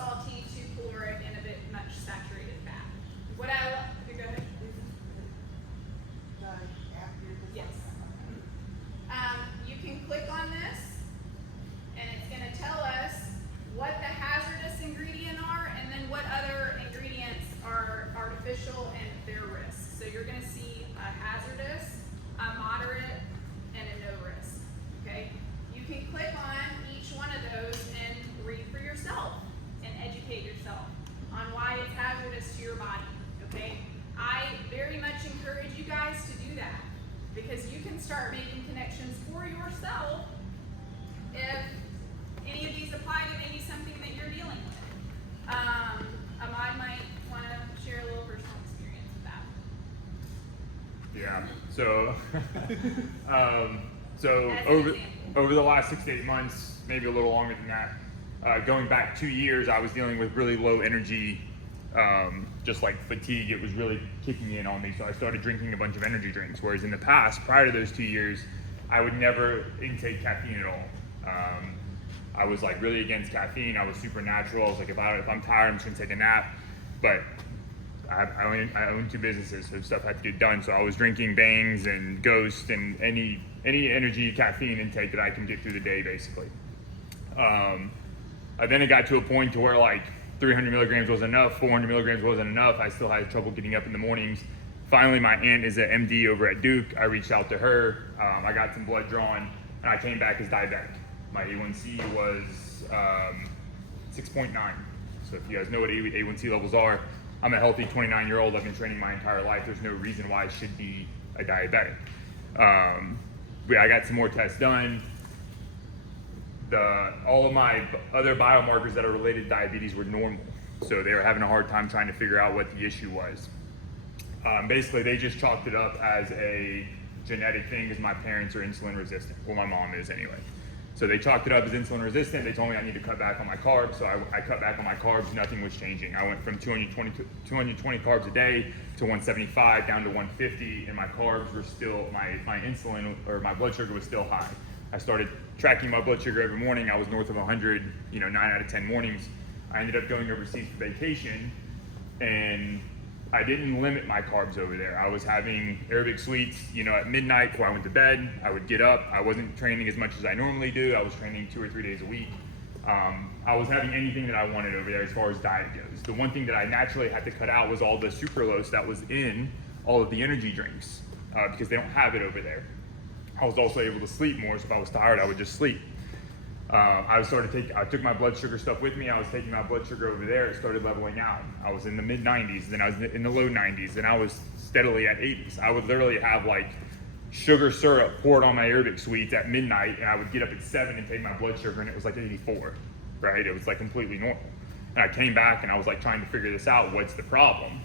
salty, too caloric, and a bit much saturated fat. What I go ahead. Yes. You can click on this, and it's going to tell us what the hazardous ingredient are, and then what other ingredients are artificial and their risk. So you're going to see a hazardous, a moderate, and a no risk. Okay. You can click on each one of those and read for yourself and educate yourself on why it's hazardous to your body. Okay. I very much encourage you guys to do that, because you can start making connections for yourself if any of these apply to maybe something that you're dealing with. Ahmad might want to share a little personal experience with that. Yeah. So, so As an example. over the last 6 to 8 months, maybe a little longer than that, going back 2 years, I was dealing with really low energy, just like fatigue. It was really kicking in on me. So I started drinking a bunch of energy drinks. Whereas in the past, prior to those 2 years, I would never intake caffeine at all. I was like really against caffeine. I was super natural. I was like, if I'm tired, I'm just gonna take a nap. But I own 2 businesses, so stuff had to get done. So I was drinking Bangs and Ghost and any energy caffeine intake that I can get through the day, basically. Then it got to a point to where like 300 milligrams was enough, 400 milligrams wasn't enough. I still had trouble getting up in the mornings. Finally, my aunt is an MD over at Duke. I reached out to her. I got some blood drawn, and I came back as diabetic. My A1C was 6.9. So if you guys know what A1C levels are, I'm a healthy 29-year-old. I've been training my entire life. There's no reason why I should be a diabetic. But I got some more tests done. All of my other biomarkers that are related to diabetes were normal. So they were having a hard time trying to figure out what the issue was. Basically, they just chalked it up as a genetic thing because my parents are insulin resistant. Well, my mom is anyway. So they chalked it up as insulin resistant. They told me I need to cut back on my carbs. So I cut back on my carbs. Nothing was changing. I went from 220 carbs a day to 175 down to 150, and my carbs were still, my insulin or my blood sugar was still high. I started tracking my blood sugar every morning. I was north of 100, 9 out of 10 mornings. I ended up going overseas for vacation, and I didn't limit my carbs over there. I was having Arabic sweets, at midnight before I went to bed. I would get up. I wasn't training as much as I normally do. I was training 2 or 3 days a week. I was having anything that I wanted over there as far as diet goes. The one thing that I naturally had to cut out was all the sucralose that was in all of the energy drinks because they don't have it over there. I was also able to sleep more, so if I was tired, I would just sleep. I took my blood sugar stuff with me. I was taking my blood sugar over there. It started leveling out. I was in the mid 90s, then I was in the low 90s, and I was steadily at 80s. I would literally have like sugar syrup poured on my Arabic sweets at midnight, and I would get up at 7 and take my blood sugar, and it was like 84, right? It was like completely normal. And I came back, and I was like trying to figure this out. What's the problem?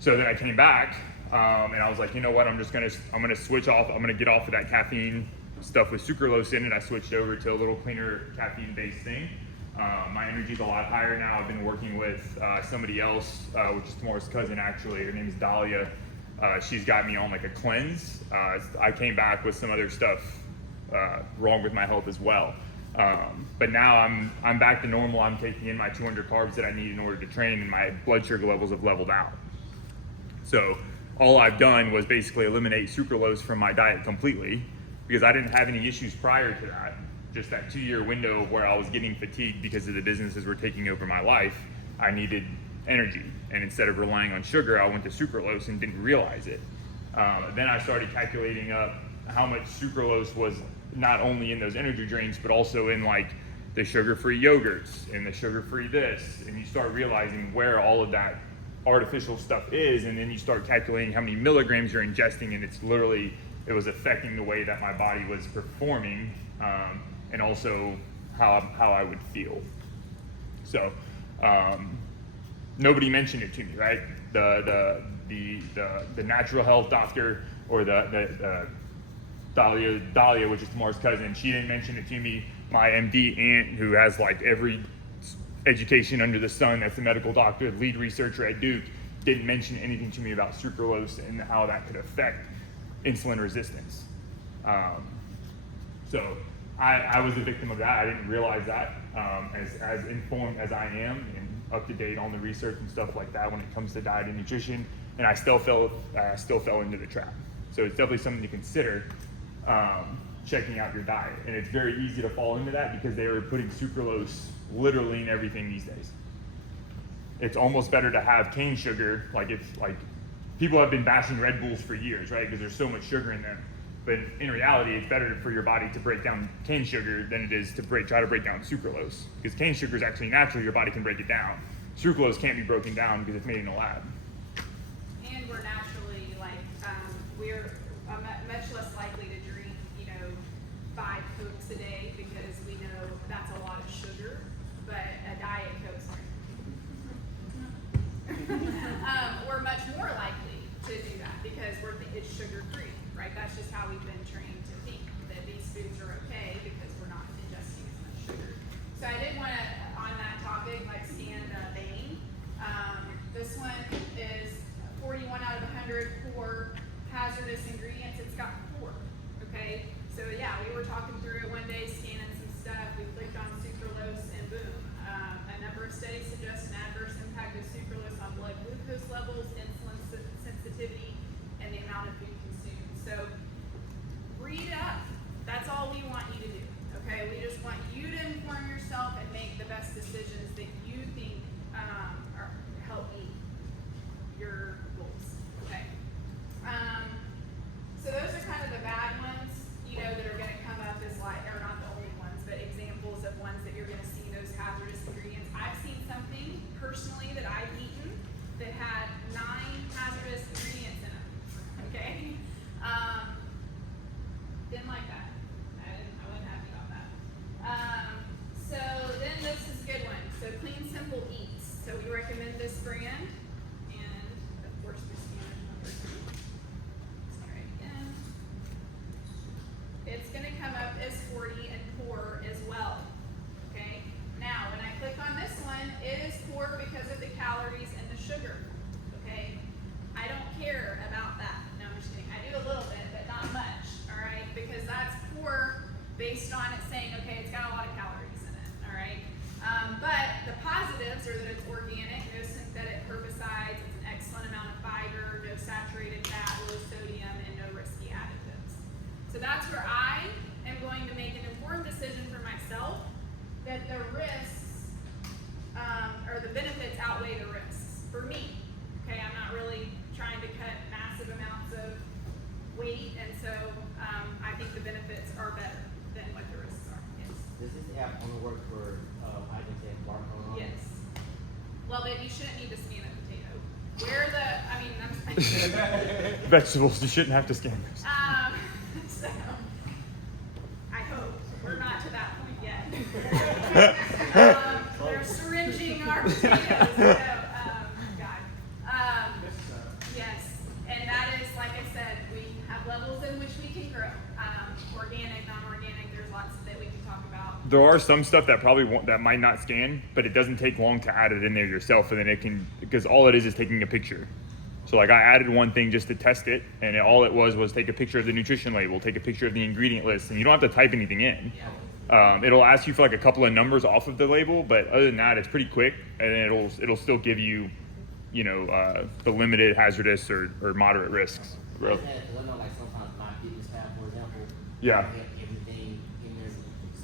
So then I came back, and I was like, you know what? I'm gonna switch off. I'm gonna get off of that caffeine stuff with sucralose in it. I switched over to a little cleaner caffeine-based thing. My energy's a lot higher now. I've been working with somebody else, which is Tamara's cousin actually. Her name is Dahlia. She's got me on like a cleanse. I came back with some other stuff wrong with my health as well. But now I'm back to normal. I'm taking in my 200 carbs that I need in order to train, and my blood sugar levels have leveled out. So all I've done was basically eliminate sucralose from my diet completely, because I didn't have any issues prior to that. Just that 2-year window where I was getting fatigued because of the businesses were taking over my life. I needed energy, and instead of relying on sugar, I went to sucralose and didn't realize it. Then I started calculating up how much sucralose was not only in those energy drinks, but also in like the sugar-free yogurts and the sugar-free this, and you start realizing where all of that artificial stuff is, and then you start calculating how many milligrams you're ingesting, and it was affecting the way that my body was performing, and also how I would feel. So nobody mentioned it to me, right? The natural health doctor, or the Dahlia, which is Tamara's cousin, she didn't mention it to me. My MD aunt, who has like every education under the sun, that's a medical doctor, lead researcher at Duke, didn't mention anything to me about sucralose and how that could affect insulin resistance. So I was a victim of that. I didn't realize that. as informed as I am and up to date on the research and stuff like that when it comes to diet and nutrition, and I still fell into the trap. So it's definitely something to consider, checking out your diet. And it's very easy to fall into that because they are putting sucralose literally in everything these days. It's almost better to have cane sugar, like people have been bashing Red Bulls for years, right? Because there's so much sugar in them. But in reality, it's better for your body to break down cane sugar than it is to try to break down sucralose. Because cane sugar is actually natural, your body can break it down. Sucralose can't be broken down because it's made in a lab. And we're naturally we're much less likely to drink, 5 Cokes a day because we know that's a lot of sugar, but a Diet Coke's we're much more likely to do that because it's sugar-free, right? That's just how we've been trained to think, that these foods are okay because we're not ingesting as much sugar. So I did want to, on that topic, scan Bain. This one is 41 out of 100 for hazardous ingredients. It's got 4, okay? So yeah, we were talking through it one day, scanning some stuff. We clicked on sucralose and boom. A number of studies suggest an adverse impact of sucralose on blood glucose levels, insulin sensitivity, and the amount of food consumed. So read it up. That's all we want you to do, okay? We just want you to inform yourself and make the best decisions that you think help meet your goals, okay? So those are kind of the bad ones, that are going to come up as or not the only ones, but examples of ones that you're going to see those hazardous ingredients. I've seen something personally that I've eaten that had 9 hazardous ingredients in it, okay? Didn't like that. I wasn't happy about that. So then this is a good one. So Clean Simple Eats. So we recommend this brand, and of course the scanner's not working. Let's try it again. It's going to come up as 40 and poor as well. Okay. Now, when I click on this one, it is poor because of the calories and the sugar. Okay. I don't care about that. No, I'm just kidding. I do a little bit, but not much. All right, because that's poor based on it saying, okay, it's got a lot of calories in it. All right. But the positives are that it's organic, no synthetic herbicides, it's an excellent amount of fiber, no saturated fat, low sodium, and no risky additives. So that's where I am going to make an informed decision for myself that the risks or the benefits outweigh the risks for me. Okay, I'm not really trying to cut massive amounts of weight, and so I think the benefits are better than what the risks are. Yes. Does this app only work for items that have barcode on it? Yes. Well, then you shouldn't need to scan a potato. Vegetables, you shouldn't have to scan those. So I hope we're not to that point yet. They're syringing our potatoes. So, God. Yes, and that is, like I said, we have levels in which we can grow. Organic, non-organic. There's lots that we can talk about. There are some stuff that that might not scan, but it doesn't take long to add it in there yourself, and then it can, because all it is taking a picture. So I added one thing just to test it, and all it was take a picture of the nutrition label, take a picture of the ingredient list, and you don't have to type anything in. It'll ask you for a couple of numbers off of the label, but other than that, it's pretty quick, and then it'll still give you, the limited hazardous or moderate risks. I know sometimes my fitness pal, for example, Yeah. have everything in there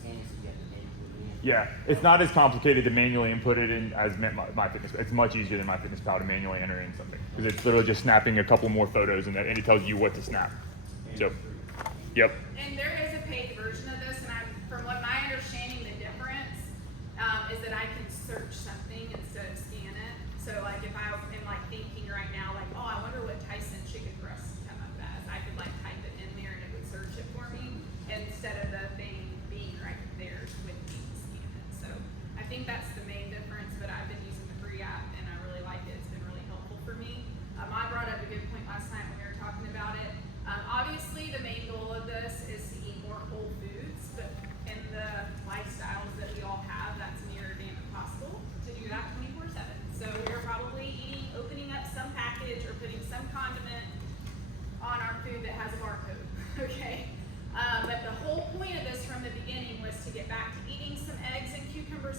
scanned, so you have to manually put it in. Yeah, it's not as complicated to manually input it in as MyFitnessPal. It's much easier than MyFitnessPal to manually enter in something because it's literally just snapping a couple more photos and it tells you what to snap. So, yep. And there is a paid version of this, and from what my understanding, the difference is that I can search something instead of scan it. So if I am thinking right now, oh, I wonder what Tyson chicken breasts come up as, I could type it in there and it would search it for me instead of the thing being right there with me to scan it. So I think that's the main difference, but I've been using the free app and I really like it. It's been really helpful for me. I brought up a good point last night when we were talking about it. Obviously, the main goal of this is to eat more whole foods, but in the lifestyles that we all have, that's near damn impossible to do that 24/7. So we're probably opening up some package or putting some condiment on our food that has a barcode, okay? But the whole point of this from the beginning was to get back to eating some eggs and cucumbers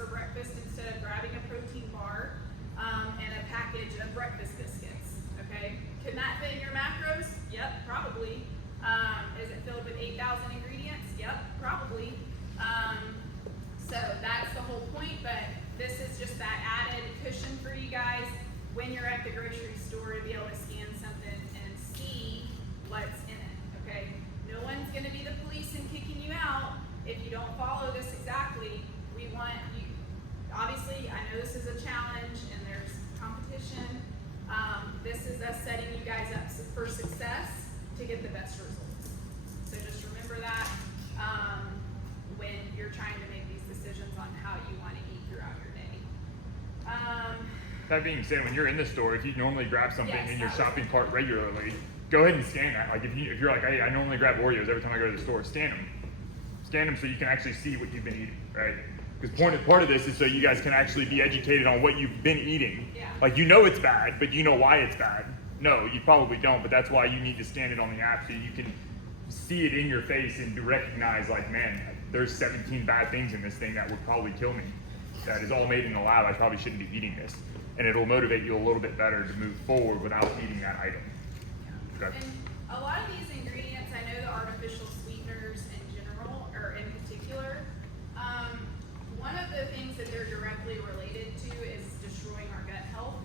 for breakfast instead of grabbing a protein bar and a package of breakfast biscuits. Okay, can that fit in your macros? Yep, probably. Is it filled with 8,000 ingredients? Yep, probably. So that's the whole point, but this is just that added cushion for you guys when you're at the grocery store to be able to scan something and see what's in it, okay? No one's gonna be the police and kicking you out if you don't follow this exactly. We want you, obviously, I know this is a challenge and there's competition. This is us setting you guys up for success to get the best results. So just remember that when you're trying to make these decisions on how you want to eat throughout your day. That being said, when you're in the store, if you normally grab something Yes, in your that was- shopping cart regularly, go ahead and scan that. Like if you're like, hey, I normally grab Oreos every time I go to the store, scan them so you can actually see what you've been eating, right? Because part of this is so you guys can actually be educated on what you've been eating. Yeah. Like you know it's bad, but you know why it's bad. No, you probably don't, but that's why you need to scan it on the app so you can see it in your face and recognize like, man, there's 17 bad things in this thing that would probably kill me. That is all made in the lab. I probably shouldn't be eating this. And it'll motivate you a little bit better to move forward without eating that item. Okay. And a lot of these ingredients, I know the artificial sweeteners in general, or in particular, one of the things that they're directly related to is destroying our gut health.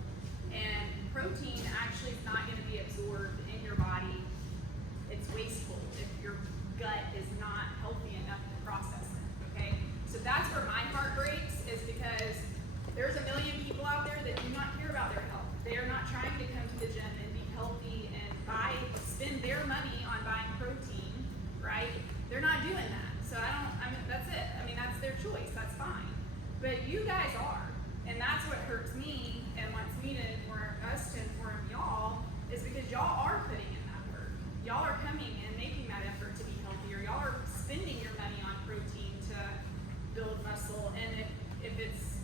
And protein actually is not going to be absorbed in your body. It's wasteful if your gut is not healthy enough to process it, okay? So that's where my heart breaks, is because there's a million people out there that do not care about their health. They are not trying to come to the gym and be healthy and spend their money on buying protein, right? They're not doing that. So that's it. I mean, that's their choice. That's fine. But you guys are. And that's what hurts me and wants me to inform us to inform y'all, is because y'all are putting in that work. Y'all are coming and making that effort to be healthier. Y'all are spending your money on protein to build muscle. And if it's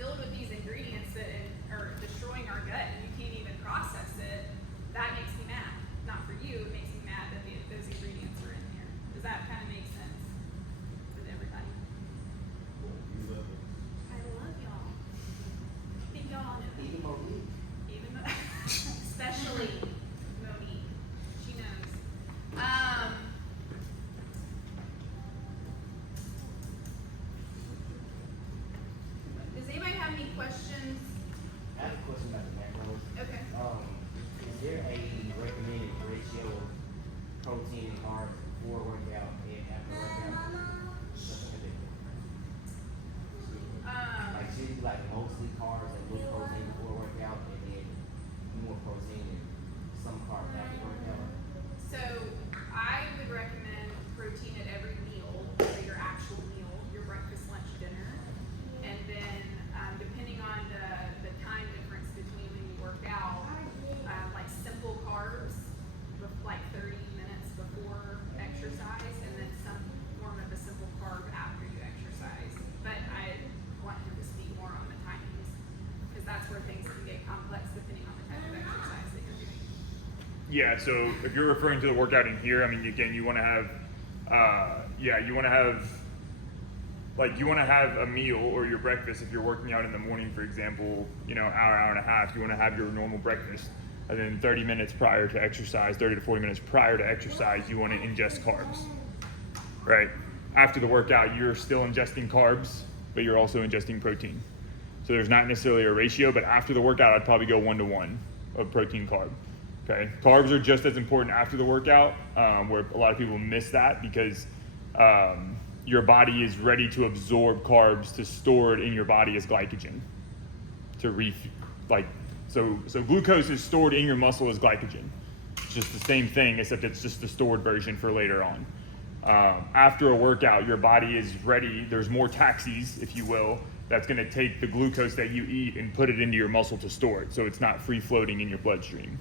filled with these ingredients that are destroying our gut and you can't even process it, that makes me mad. Not for you, it makes me mad that those ingredients are in there. Does that kind of make sense with everybody? I love y'all. I think y'all know Even Monique. even especially Monique. She knows. Does anybody have any questions? I have a question about the macros. Okay. Is there a recommended ratio of protein and carbs before workout and after workout? Like should it be like mostly carbs and little protein before workout and then more protein and some carbs after workout? So I would recommend protein at every meal, so your actual meal, your breakfast, lunch, dinner. And then depending on the time difference between when you work out, like simple carbs, like 30 minutes before exercise, and then some form of a simple carb after you exercise. But I want him to speak more on the timings, because that's where things can get complex depending on the type of exercise that you're doing. Yeah, so if you're referring to the workout in here, I mean, again, you want to have, you want to have a meal or your breakfast. If you're working out in the morning, for example, hour and a half, you want to have your normal breakfast. And then 30 minutes prior to exercise, 30 to 40 minutes prior to exercise, you want to ingest carbs, right? After the workout, you're still ingesting carbs, but you're also ingesting protein. So there's not necessarily a ratio, but after the workout, I'd probably go 1-to-1 of protein carb. Okay, carbs are just as important after the workout, where a lot of people miss that because your body is ready to absorb carbs to store it in your body as glycogen. So glucose is stored in your muscle as glycogen. It's just the same thing, except it's just the stored version for later on. After a workout, your body is ready. There's more taxis, if you will, that's going to take the glucose that you eat and put it into your muscle to store it, so it's not free floating in your bloodstream.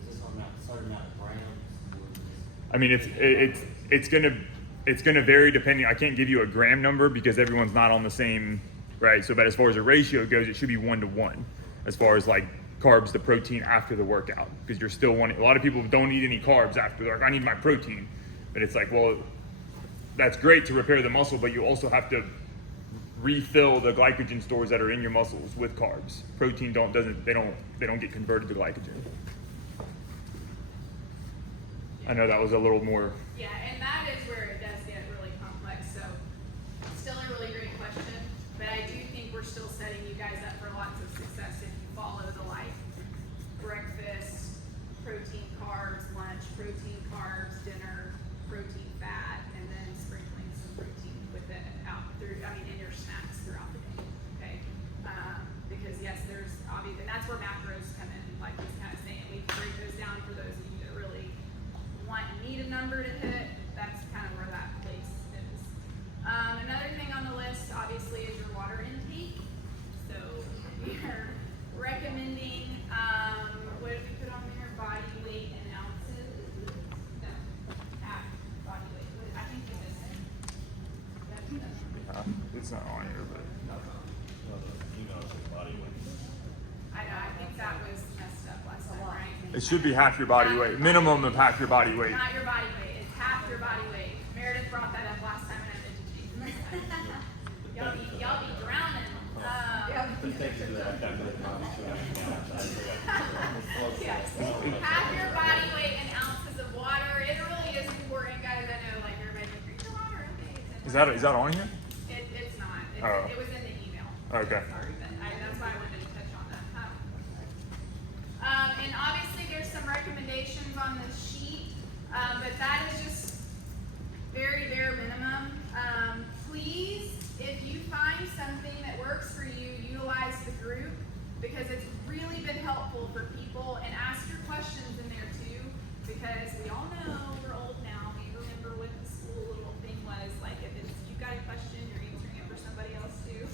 Is this on a certain amount of grams? Or just I mean, it's gonna vary depending. I can't give you a gram number because everyone's not on the same, right? So, but as far as a ratio goes, it should be 1-to-1 as far as like carbs to protein after the workout, because you're still wanting. A lot of people don't eat any carbs after. They're like, I need my protein, but it's like, well, that's great to repair the muscle, but you also have to refill the glycogen stores that are in your muscles with carbs. Protein don't get converted to glycogen. I know that was a little more. Yeah, and that is where it does get really complex. So, still a really great question, but I do think we're still setting you guys up for lots of success if you follow the breakfast, protein, carbs, lunch, protein, carbs, dinner, protein, fat, and then sprinkling some protein with it in your snacks throughout the day. Okay, because yes, there's obviously, and that's where macros come in. Like he's kind of saying, we can break those down for those of you that really need a number to hit. That's kind of where that place is. Another thing on the list, obviously, is your water intake. So we are recommending, what did we put on there? Body weight in ounces. No, half body weight. I think we missed it. It's not on here, but. I know, I think that was messed up last time, right? It should be half your body weight, minimum of half your body weight. Not your body weight, it's half your body weight. Meredith brought that up last time and I didn't change it. Y'all be drowning. Yes. Half your body weight in ounces of water. It really is important, guys. I know, like, everybody's like, drink your water. Okay. Is that on here? It's not. Oh. It was in the email. Okay. Sorry, but that's why I wanted to touch on that. And obviously there's some recommendations on this sheet, but that is just very bare minimum. Please, if you find something that works for you, utilize the group because it's really been helpful for people, and ask your questions in there too, because we all know we're old now. We remember what the school little thing was like. If you've got a question, you're answering it for somebody else too.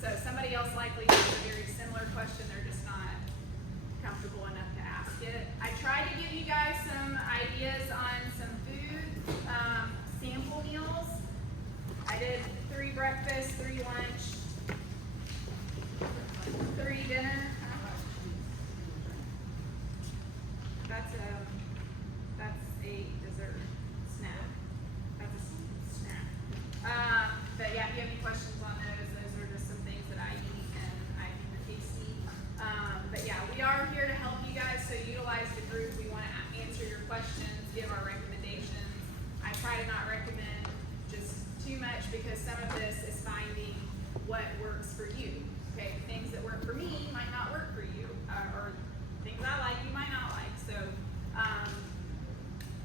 So somebody else likely has a very similar question. They're just not comfortable enough to ask it. I tried to give you guys some ideas on some food sample meals. I did 3 breakfast, 3 lunch, 3 dinner. That's a dessert snack. That's a snack. But yeah, if you have any questions on those are just some things that I eat and I think are tasty. But yeah, we are here to help you guys, so utilize the group. We want to answer your questions, give our recommendations. I try to not recommend just too much because some of this is finding what works for you. Okay, things that work for me might not work for you, or things I like you might not like. So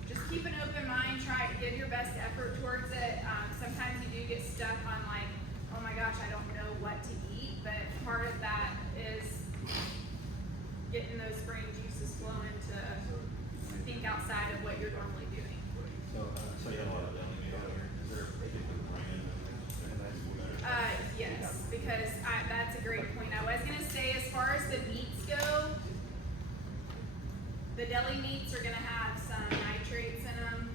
just keep an open mind. Try to give your best effort towards it. Sometimes you do get stuck on like, oh my gosh, I don't know what to eat. But part of that is getting those brain juices flowing to think outside of what you're normally doing. So you have a lot of deli meat out here. Is there a particular brand? Yes, because that's a great point. I was going to say, as far as the meats go, the deli meats are going to have some nitrates in them,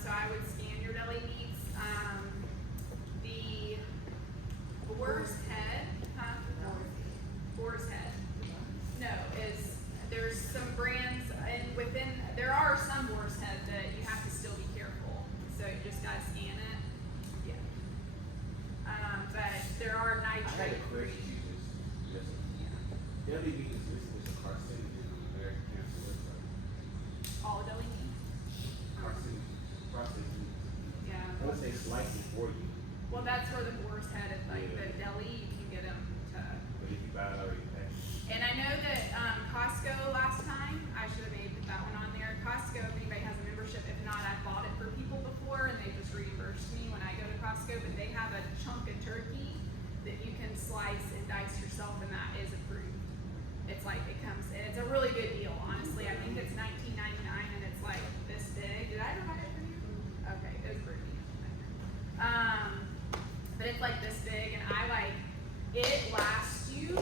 so I would scan your deli meats. The boar's head, boar's head, no, there's some brands, and there are some boar's head that you have to still be careful, so you just got to scan it. Yeah. But there are I had nitrate a free. question just deli meat is listed as a carcinogen in the American Cancer website. All deli meat. Carcinogen. Yeah. I would say slightly for you, Well, that's where the boar's head is, like the deli, you can get them to. but if you buy it already packaged. And I know that Costco last time, I should have made that one on there. Costco, if anybody has a membership, if not, I bought it for people before and they just reimbursed me when I go to Costco. But they have a chunk of turkey that you can slice and dice yourself, and that is approved. It's like it's a really good deal, honestly. I think it's $19.99 and it's like this big. Did I ever buy it for you? Okay, it was pretty. But it's like this big, and it lasts you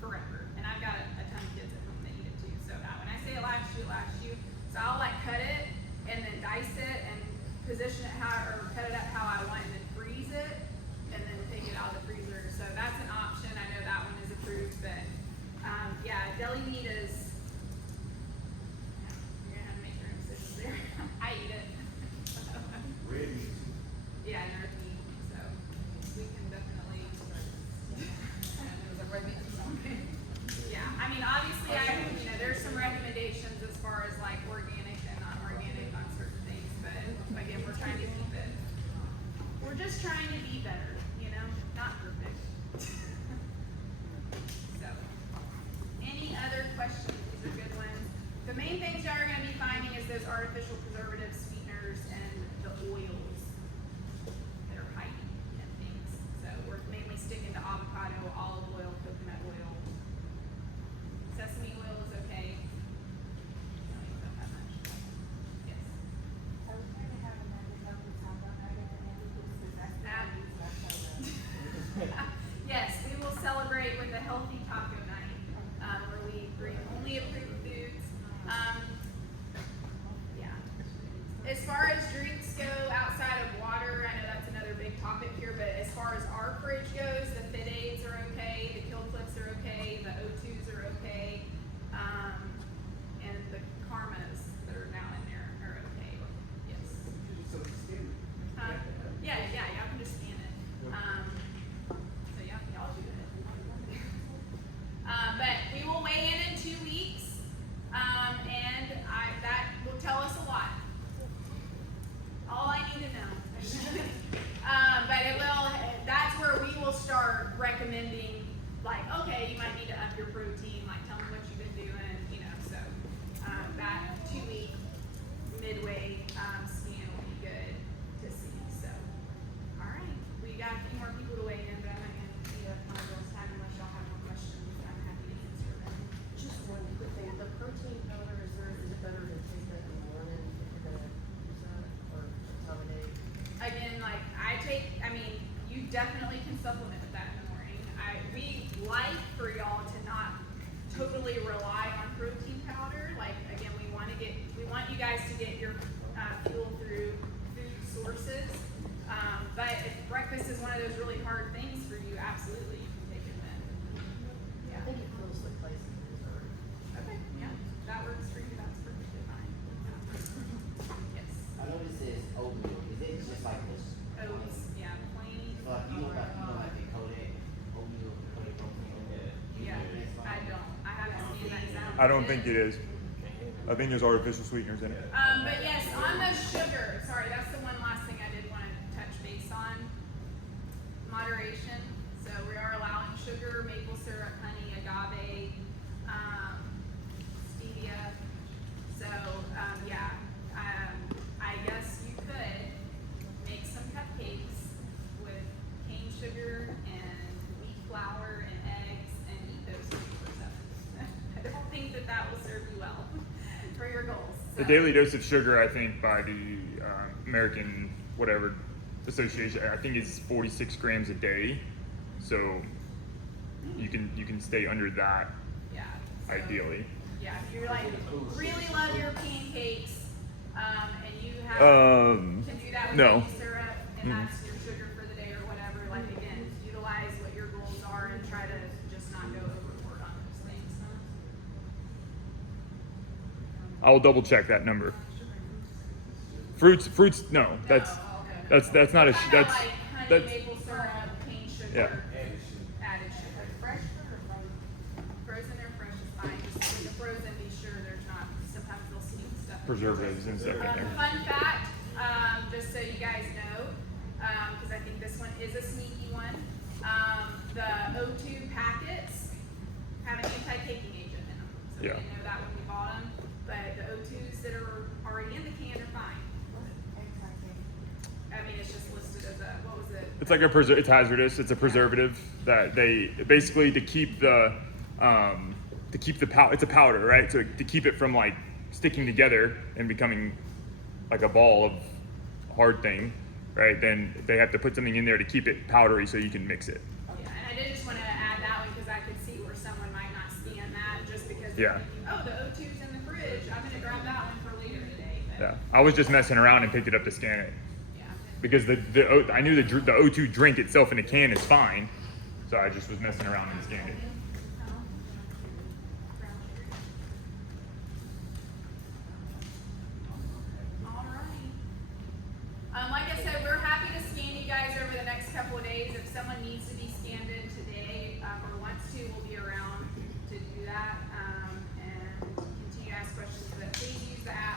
forever. And I've got a ton of kids at home that eat it too. So when I say it lasts you, it lasts you. So I'll like cut it and then dice it and position it or cut it up how I want, and then freeze it, and then take it out of the freezer. So that's an option. I know that one is approved, but yeah, deli meat is. You're gonna have to make your own decisions there. I eat it. Red meat. Yeah, and red meat. So we can definitely like, okay, you might need to up your protein, like tell me what you've been doing, you know, so, that 2-week midway, scan will be good to see, so. All right, we got a few more people to weigh in, but I'm not gonna eat up my girls' time unless y'all have more questions, I'm happy to answer them. Just one quick thing, the protein powder, is it better to take that in the morning if you're gonna use that, or some other day? Again, like you definitely can supplement with that in the morning. We like for y'all to not totally rely on protein powder. Like again, we want you guys to get your fuel through food sources. But if breakfast is one of those really hard things for you, absolutely you can take it then. I think it feels like places are. Okay, yeah, that works for you. That's perfectly fine. Yes. I know this says oatmeal, is it just like this? Oats, yeah, plain. So like you know like the Kodak oatmeal, Kodak protein? Yeah, I don't. I haven't seen that sound. I don't think it is. I think there's artificial sweeteners in it. But yes, on the sugar, sorry, that's the one last thing I did want to touch base on. Moderation. So we are allowing sugar, maple syrup, honey, agave, stevia. So, I guess you could make some cupcakes with cane sugar and wheat flour and eggs and eat those 24/7. I don't think that will serve you well for your goals. The So- daily dose of sugar, I think, by the American whatever association, I think is 46 grams a day. So you can stay under that Yeah. so- ideally. Yeah, if you're like really love your pancakes, and you have Um, can do that with no. maple syrup, and Mhm. that's your sugar for the day or whatever. Like again, utilize what your goals are and try to just not go overboard on those things. I'll double check that number. Fruits, no, that's not a I'm that's like honey, that's maple syrup, cane sugar, Yeah. added sugar. Fresh or like? Frozen or fresh is fine. Just with the frozen, be sure there's not. Sometimes they'll sneak stuff. in. preservatives and stuff in there. Fun fact, just so you guys know, because I think this one is a sneaky one. The O2 packets have an anti-caking agent in them. So we Yeah. didn't know that when we bought them, but the O2s that are already in the can are fine. I mean, it's just listed as a, what was it? It's like it's hazardous. It's a preservative that they basically to keep the it's a powder, right? So to keep it from like sticking together and becoming like a ball of hard thing, right? Then they have to put something in there to keep it powdery so you can mix it. Yeah, and I did just want to add that one because I could see where someone might not scan that just because Yeah. they're thinking, oh, the O2's in the fridge. I'm going to grab that one for later today. But, Yeah, I was just messing around and picked it up to scan it yeah. because I knew the O2 drink itself in a can is fine, so I just was messing around and scanned it. All right. Like I said, we're happy to scan you guys over the next couple of days. If someone needs to be scanned in today or wants to, we'll be around to do that and continue to ask questions. But please use the app.